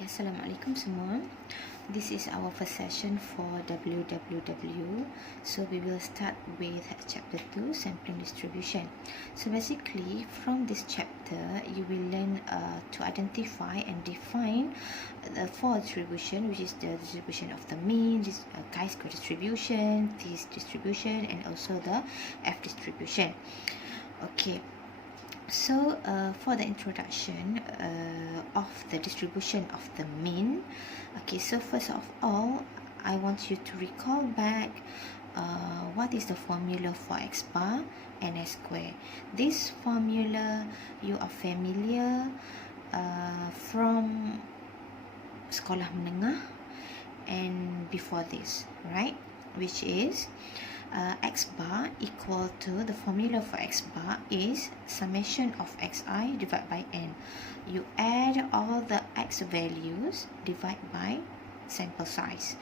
Okay, Assalamualaikum semua. This is our first session for WWW. So we will start with chapter 2, sampling distribution. So basically from this chapter you will learn to identify and define the four distribution, which is the distribution of the mean, chi-square distribution, t distribution, and also the f distribution. Okay. So for the introduction of the distribution of the mean, okay, so first of all I want you to recall back what is the formula for x bar and s square. This formula you are familiar from sekolah menengah and before this, right? Which is x bar equal to, the formula for x bar is summation of xi divided by n. You add all the x values, divide by sample size.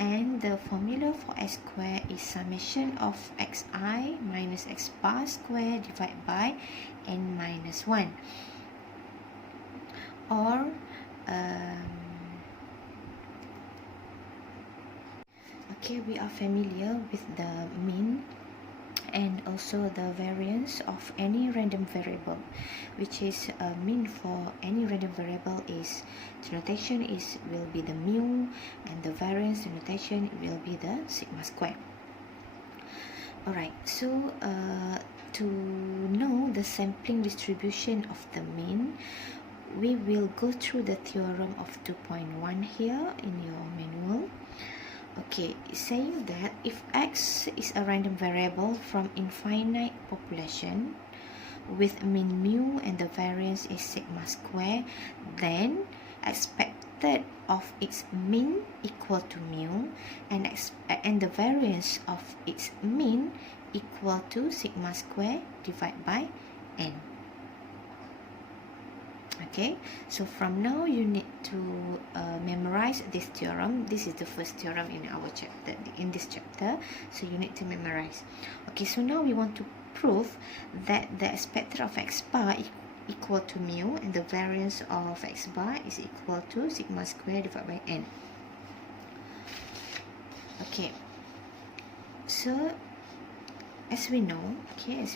And the formula for s square is summation of xi minus x bar square divided by n minus 1. Or okay, we are familiar with the mean and also the variance of any random variable, which is mean for any random variable is, the notation is will be the mu, and the variance notation will be the sigma square. Alright, so to know the sampling distribution of the mean, we will go through the theorem of 2.1 here in your manual. Okay, saying that if x is a random variable from infinite population with mean mu and the variance is sigma square, then expected of its mean equal to mu and the variance of its mean equal to sigma square divided by n. Okay, so from now you need to memorize this theorem. This is the first theorem in our chapter, in this chapter, so you need to memorize. Okay, so now we want to prove that the expected of x bar equal to mu and the variance of x bar is equal to sigma square divided by n. Okay, so as we know, okay,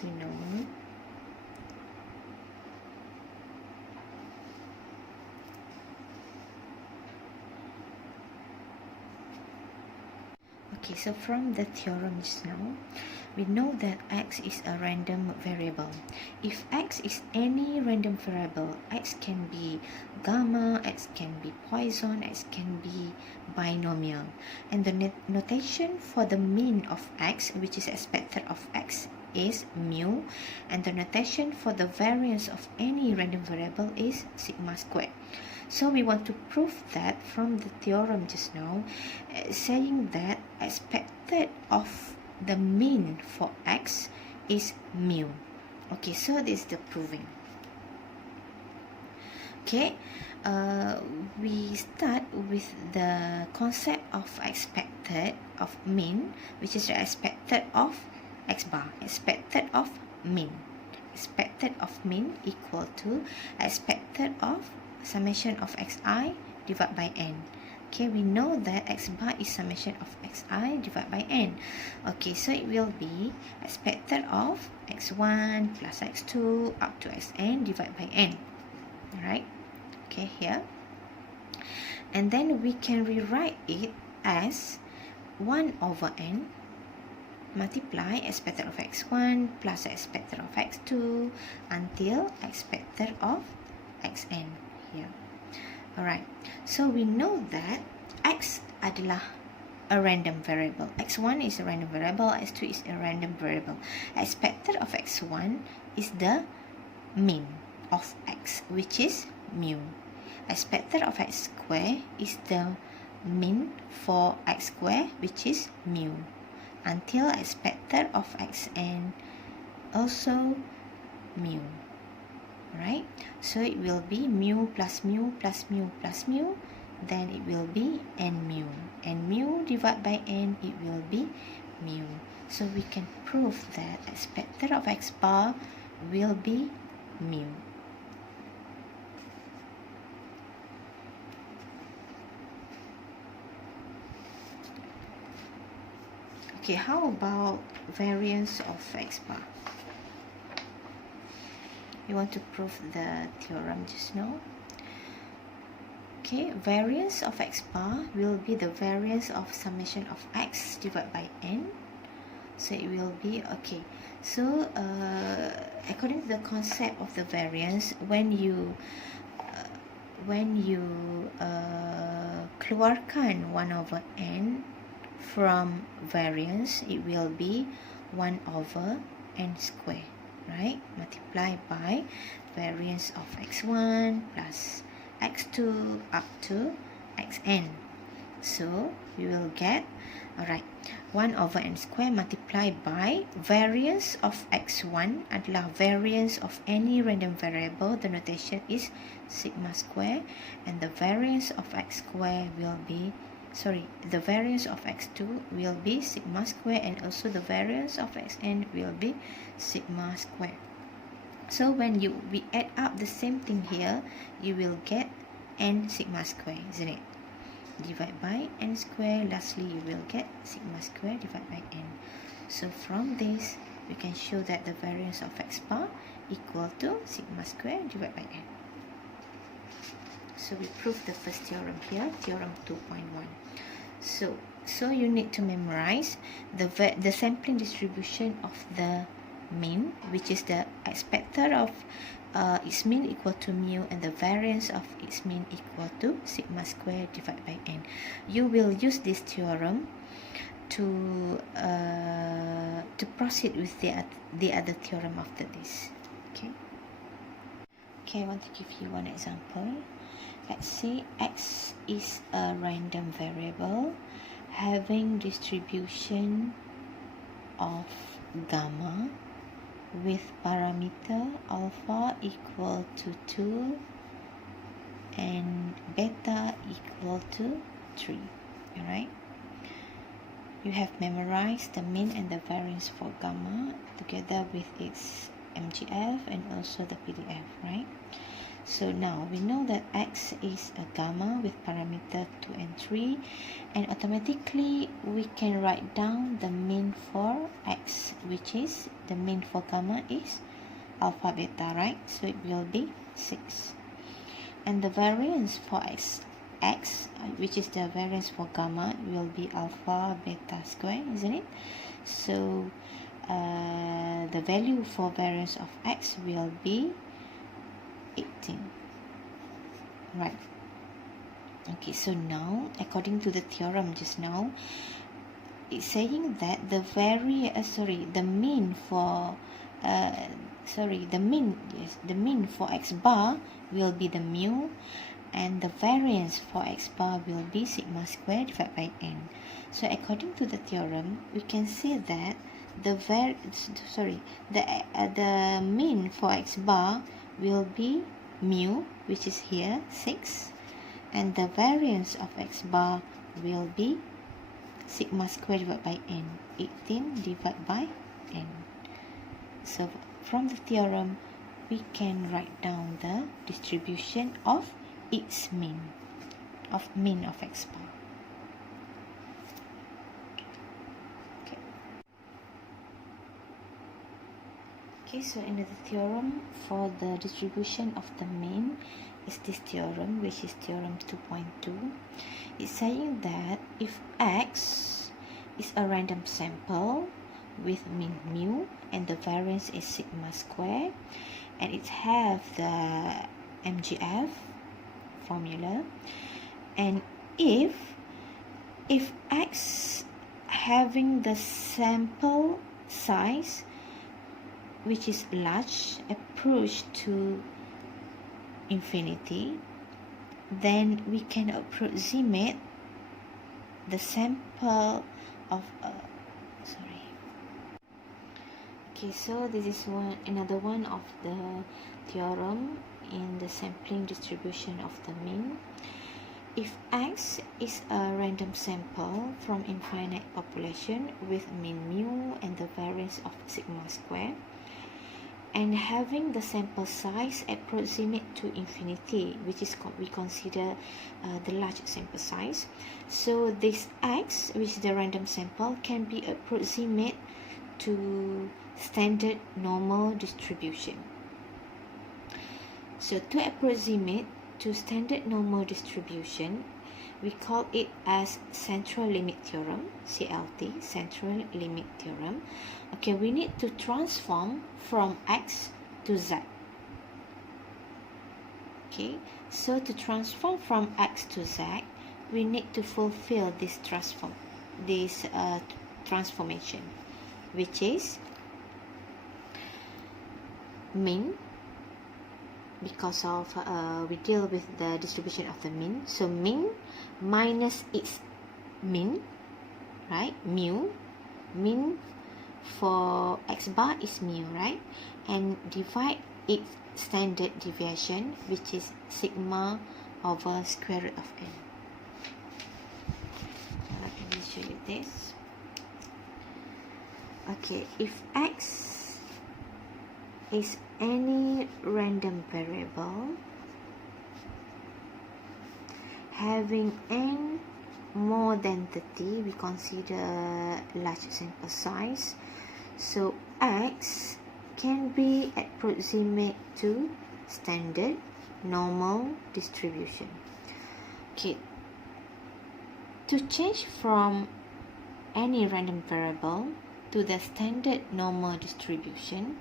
so from the theorem just now, we know that x is a random variable. If x is any random variable, x can be gamma, x can be Poisson, x can be binomial. And the notation for the mean of x, which is expected of x, is mu, and the notation for the variance of any random variable is sigma square. So we want to prove that from the theorem just now, saying that expected of the mean for x is mu. Okay, so this is the proving. Okay, we start with the concept of expected of mean, which is the expected of x bar, expected of mean. Expected of mean equal to expected of summation of xi divided by n. Okay, we know that x bar is summation of xi divided by n. Okay, so it will be expected of x1 plus x2 up to xn divided by n. Alright, okay, here. And then we can rewrite it as 1 over n multiply expected of x1 plus expected of x2 until expected of xn here. Alright, so we know that x adalah a random variable. x1 is a random variable, x2 is a random variable. Expected of x1 is the mean of x, which is mu. Expected of x square is the mean for x square, which is mu, until expected of xn also mu. Right, so it will be mu plus mu plus mu plus mu, then it will be n mu, and mu divided by n, it will be mu. So we can prove that expected of x bar will be mu. Okay, how about variance of x bar? You want to prove the theorem just now. Okay, variance of x bar will be the variance of summation of x divided by n. So it will be, okay, so according to the concept of the variance, when you keluarkan 1 over n from variance, it will be 1 over n square, right? Multiply by variance of x1 plus x2 up to xn. So we will get, alright, 1 over n square multiplied by variance of x1 adalah variance of any random variable. The notation is sigma square, and the variance of x square will be, the variance of x2 will be sigma square, and also the variance of xn will be sigma square. So when we add up the same thing here, you will get n sigma square, isn't it? Divide by n square, lastly you will get sigma square divided by n. So from this we can show that the variance of x bar equal to sigma square divided by n. So we prove the first theorem here, theorem 2.1. So you need to memorize the sampling distribution of the mean, which is the expected of its mean equal to mu, and the variance of its mean equal to sigma square divided by n. You will use this theorem to proceed with the other theorem after this. Okay, I want to give you one example. Let's say x is a random variable having distribution of gamma with parameter alpha equal to 2 and beta equal to 3. Alright, you have memorized the mean and the variance for gamma together with its MGF and also the PDF, right? So now we know that x is a gamma with parameter 2 and 3, and automatically we can write down the mean for x, which is the mean for gamma is alpha beta, right? So it will be 6. And the variance for x, which is the variance for gamma, will be alpha beta square, isn't it? So the value for variance of x will be 18, right? Okay, so now according to the theorem just now, it's saying that the mean for the mean for x bar will be the mu, and the variance for x bar will be sigma square divided by n. So according to the theorem, we can say that the mean for x bar will be mu, which is here 6, and the variance of x bar will be sigma square divided by n, 18 divided by n. So from the theorem we can write down the distribution of its mean of x bar. Okay, so another theorem for the distribution of the mean is this theorem, which is theorem 2.2. It's saying that if x is a random sample with mean mu and the variance is sigma square, and it have the MGF formula, and if x having the sample size which is large approach to infinity, then we can approximate the sample of okay, so this is another one of the theorem in the sampling distribution of the mean. If x is a random sample from infinite population with mean mu and the variance of sigma square, and having the sample size approximate to infinity, which is we consider the large sample size. So this x, which is the random sample, can be approximate to standard normal distribution. So to approximate to standard normal distribution, we call it as central limit theorem, CLT, central limit theorem. Okay, we need to transform from x to z. Okay, so to transform from x to z, we need to fulfill this transformation, which is mean, because of we deal with the distribution of the mean. So mean minus its mean, right? Mu. Mean for x bar is mu, right? And divide its standard deviation, which is sigma over square root of n. Let me show you this. Okay, if x is any random variable having n more than 30, we consider large sample size. So x can be approximate to standard normal distribution. Okay, to change from any random variable to the standard normal distribution,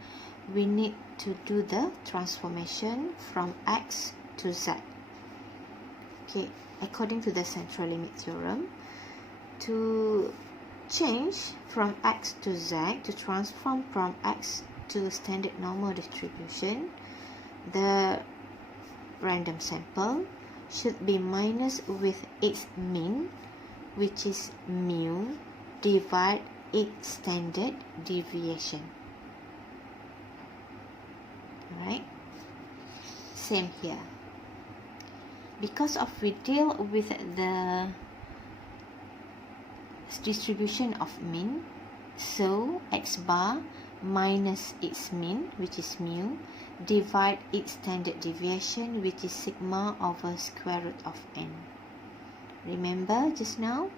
we need to do the transformation from x to z. Okay, according to the central limit theorem, to change from x to z, to transform from x to standard normal distribution, the random sample should be minus with its mean, which is mu, divide its standard deviation. Right? Same here. Because of we deal with the distribution of mean, so x bar minus its mean, which is mu, divide its standard deviation, which is sigma over square root of n. Remember just now,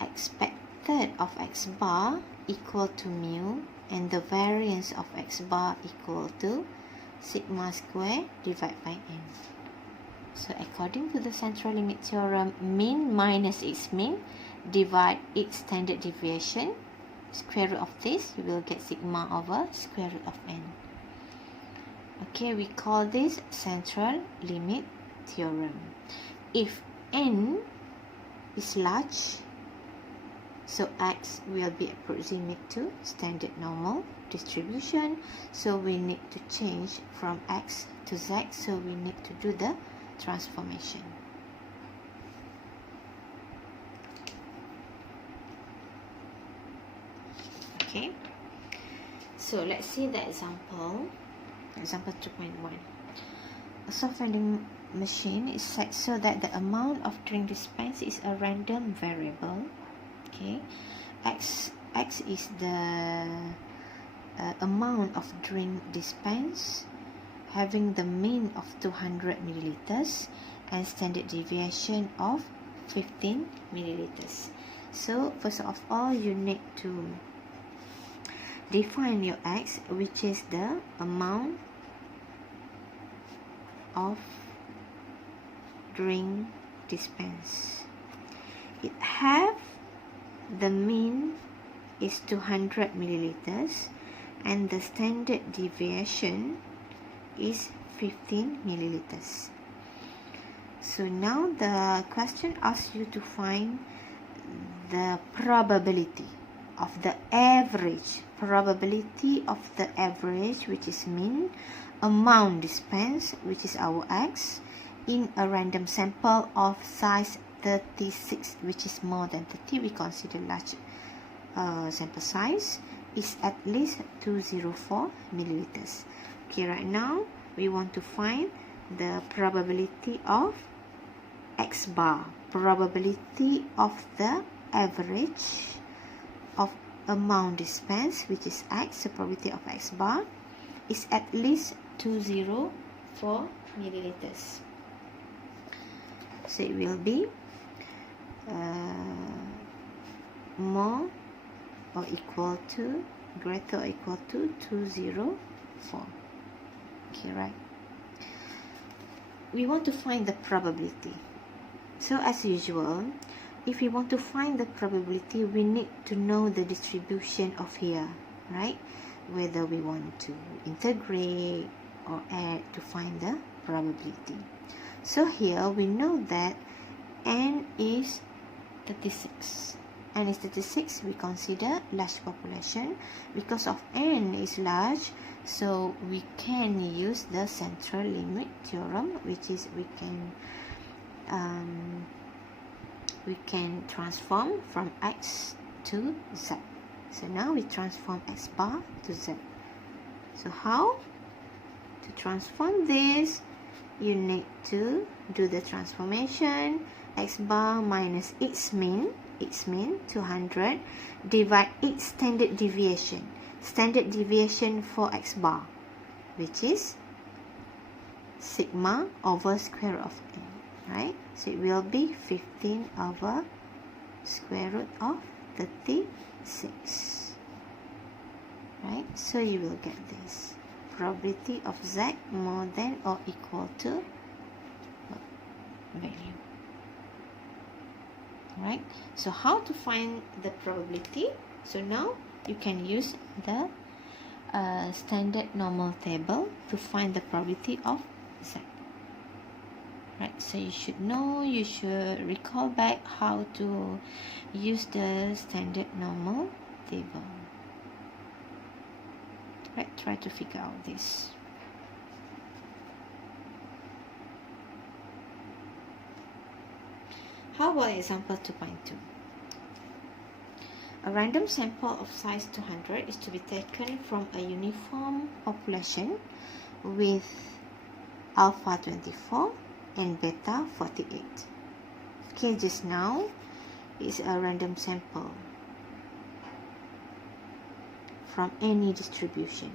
expected of x bar equal to mu, and the variance of x bar equal to sigma square divided by n. So according to the central limit theorem, mean minus its mean, divide its standard deviation, square root of this, you will get sigma over square root of n. Okay, we call this central limit theorem. If n is large, so x will be approximate to standard normal distribution. So we need to change from x to z. So we need to do the transformation. Okay. So let's see the example. Example 2.1. A soft vending machine is set so that the amount of drink dispensed is a random variable. Okay, x is the amount of drink dispensed having the mean of 200 milliliters and standard deviation of 15 milliliters. So first of all, you need to define your x, which is the amount of drink dispensed. It have the mean is 200 milliliters and the standard deviation is 15 milliliters. So now the question asks you to find the probability of the average, which is mean, amount dispensed, which is our x, in a random sample of size 36, which is more than 30, we consider large sample size, is at least 204 milliliters. Okay, right now we want to find the probability of x bar, probability of the average of amount dispensed, which is X, the probability of X bar, is at least 204 milliliters. So it will be more or equal to, greater or equal to 204. Okay, right? We want to find the probability. So as usual, if we want to find the probability, we need to know the distribution of here, right? Whether we want to integrate or add to find the probability. So here we know that n is 36. N is 36, we consider large population. Because of n is large, so we can use the central limit theorem, which is we can transform from X to Z. So now we transform X bar to Z. So how to transform this? You need to do the transformation. X bar minus its mean 200, divide its standard deviation for X bar, which is sigma over square root of n, right? So it will be 15 over square root of 36, right? So you will get this probability of Z more than or equal to value. Right? So how to find the probability? So now you can use the standard normal table to find the probability of Z. Right? So you should know, you should recall back how to use the standard normal table. Right? Try to figure out this. How about example 2.2? A random sample of size 200 is to be taken from a uniform population with alpha 24 and beta 48. Okay, just now is a random sample from any distribution.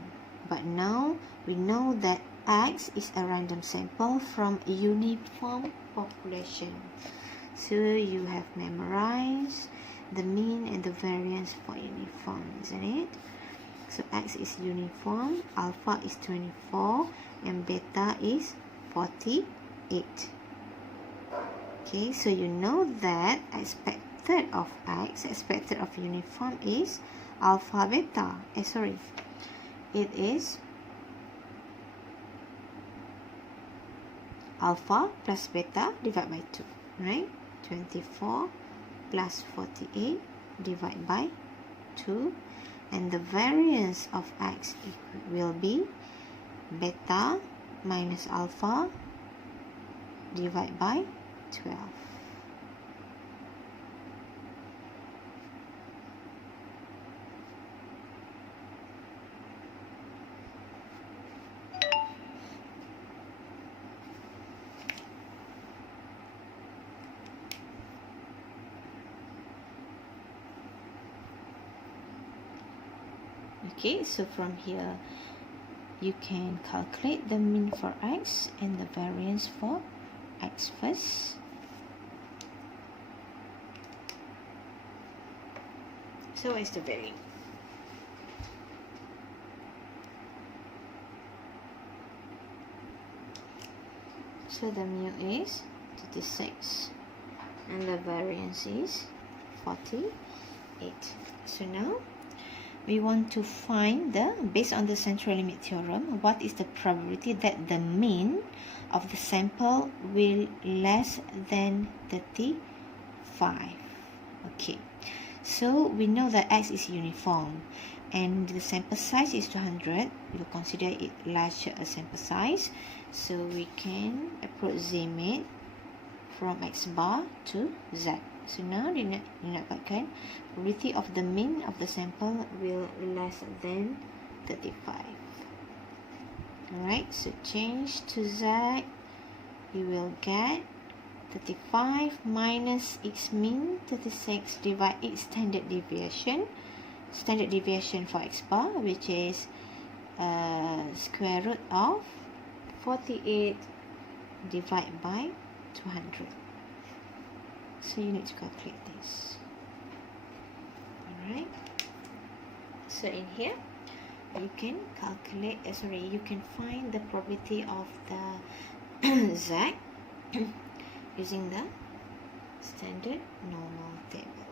But now we know that X is a random sample from a uniform population. So you have memorized the mean and the variance for uniform, isn't it? So X is uniform, alpha is 24, and beta is 48. Okay, so you know that expected of X, expected of uniform is alpha beta. It is alpha plus beta divided by 2, right? 24 plus 48 divided by 2, and the variance of X will be beta minus alpha divided by 12. Okay, so from here you can calculate the mean for X and the variance for X first. So what is the value? So the mu is 36 and the variance is 48. So now we want to find based on the central limit theorem, what is the probability that the mean of the sample will less than 35. Okay, so we know that X is uniform and the sample size is 200. We will consider it larger a sample size, so we can approximate from X bar to Z. So now dinapatkan probability of the mean of the sample will less than 35. Alright, so change to Z. You will get 35 minus its mean 36 divide its standard deviation. standard deviation for x bar, which is square root of 48 divided by 200. So you need to calculate this. Alright. So in here, you can calculate, you can find the probability of the Z using the standard normal table.